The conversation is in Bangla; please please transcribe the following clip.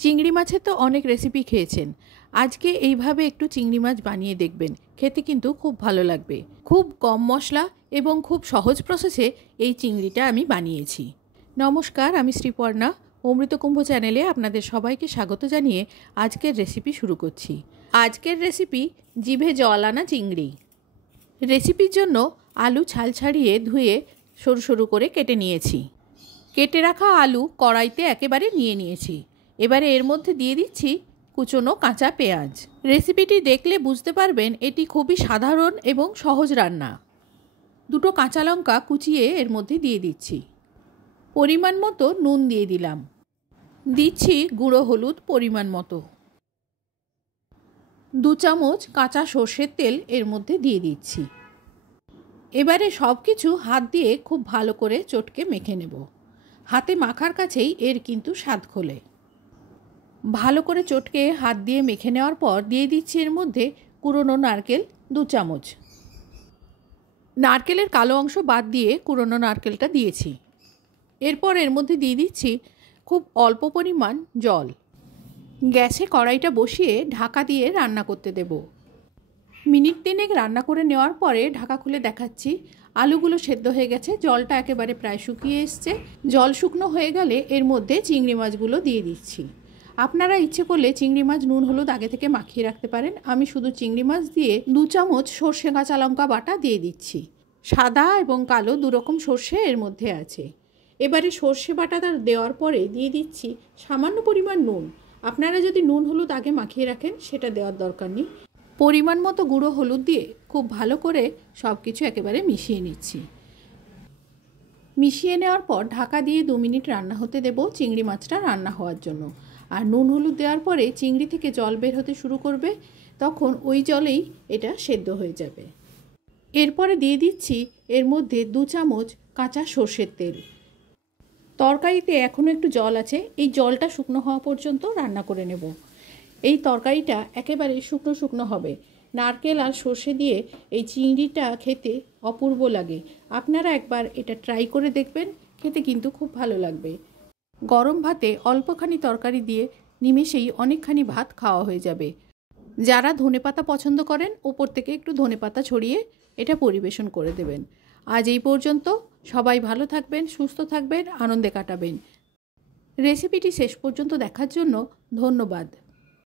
চিংড়ি মাছের তো অনেক রেসিপি খেয়েছেন। আজকে এইভাবে একটু চিংড়ি মাছ বানিয়ে দেখবেন, খেতে কিন্তু খুব ভালো লাগবে। খুব কম মশলা এবং খুব সহজ প্রসেসে এই চিংড়িটা আমি বানিয়েছি। নমস্কার, আমি শ্রীপর্ণা। অমৃতকুম্ভ চ্যানেলে আপনাদের সবাইকে স্বাগত জানিয়ে আজকের রেসিপি শুরু করছি। আজকের রেসিপি জিভে জল আনা চিংড়ি। রেসিপির জন্য আলু ছাল ছাড়িয়ে ধুয়ে সরু সরু করে কেটে নিয়েছি। কেটে রাখা আলু কড়াইতে একেবারে নিয়ে নিয়েছি। এবারে এর মধ্যে দিয়ে দিচ্ছি কুচনো কাঁচা পেঁয়াজ। রেসিপিটি দেখলে বুঝতে পারবেন এটি খুবই সাধারণ এবং সহজ রান্না। দুটো কাঁচা লঙ্কা কুচিয়ে এর মধ্যে দিয়ে দিচ্ছি। পরিমাণ মতো নুন দিয়ে দিলাম। দিচ্ছি গুঁড়ো হলুদ পরিমাণ মতো। 2 চামচ কাঁচা সর্ষের তেল এর মধ্যে দিয়ে দিচ্ছি। এবারে সব কিছু হাত দিয়ে খুব ভালো করে চটকে মেখে নেব। হাতে মাখার কাছেই এর কিন্তু স্বাদ খোলে। ভালো করে চটকে হাত দিয়ে মেখে নেওয়ার পর দিয়ে দিচ্ছি এর মধ্যে কুড়োনো নারকেল 2 চামচ। নারকেলের কালো অংশ বাদ দিয়ে কুড়োনো নারকেলটা দিয়েছি। এরপর এর মধ্যে দিয়ে দিচ্ছি খুব অল্প পরিমাণ জল। গ্যাসে কড়াইটা বসিয়ে ঢাকা দিয়ে রান্না করতে দেব। মিনিট 3 রান্না করে নেওয়ার পরে ঢাকা খুলে দেখাচ্ছি আলুগুলো সেদ্ধ হয়ে গেছে, জলটা একেবারে প্রায় শুকিয়ে এসছে। জল শুকনো হয়ে গেলে এর মধ্যে চিংড়ি মাছগুলো দিয়ে দিচ্ছি। আপনারা ইচ্ছে করলে চিংড়ি মাছ নুন হলুদ আগে থেকে মাখিয়ে রাখতে পারেন। আমি শুধু চিংড়ি মাছ দিয়ে 2 চামচ সর্ষে কাঁচা লঙ্কা বাটা দিয়ে দিচ্ছি। সাদা এবং কালো দুরকম সর্ষে এর মধ্যে আছে। এবারে সর্ষে বাটাটা দেওয়ার পরে দিয়ে দিচ্ছি সামান্য পরিমাণ নুন। আপনারা যদি নুন হলুদ আগে মাখিয়ে রাখেন সেটা দেওয়ার দরকার নেই। পরিমাণ মতো গুঁড়ো হলুদ দিয়ে খুব ভালো করে সব কিছু একেবারে মিশিয়ে নিচ্ছি। মিশিয়ে নেওয়ার পর ঢাকা দিয়ে 2 মিনিট রান্না হতে দেব চিংড়ি মাছটা রান্না হওয়ার জন্য। আর নুন হলুদ দেওয়ার পরে চিংড়ি থেকে জল বের হতে শুরু করবে, তখন ওই জলেই এটা সেদ্ধ হয়ে যাবে। এরপরে দিয়ে দিচ্ছি এর মধ্যে 2 চামচ কাঁচা সর্ষের তেল। তরকারিতে এখনও একটু জল আছে, এই জলটা শুকনো হওয়া পর্যন্ত রান্না করে নেব। এই তরকারিটা একেবারে শুকনো শুকনো হবে। নারকেল আর সর্ষে দিয়ে এই চিংড়িটা খেতে অপূর্ব লাগে। আপনারা একবার এটা ট্রাই করে দেখবেন, খেতে কিন্তু খুব ভালো লাগবে। গরম ভাতে অল্পখানি তরকারি দিয়ে নিমেষেই অনেকখানি ভাত খাওয়া হয়ে যাবে। যারা ধনেপাতা পছন্দ করেন ওপর থেকে একটু ধনেপাতা ছড়িয়ে এটা পরিবেশন করে দেবেন। আজ এই পর্যন্ত। সবাই ভালো থাকবেন, সুস্থ থাকবেন, আনন্দে কাটাবেন। রেসিপিটি শেষ পর্যন্ত দেখার জন্য ধন্যবাদ।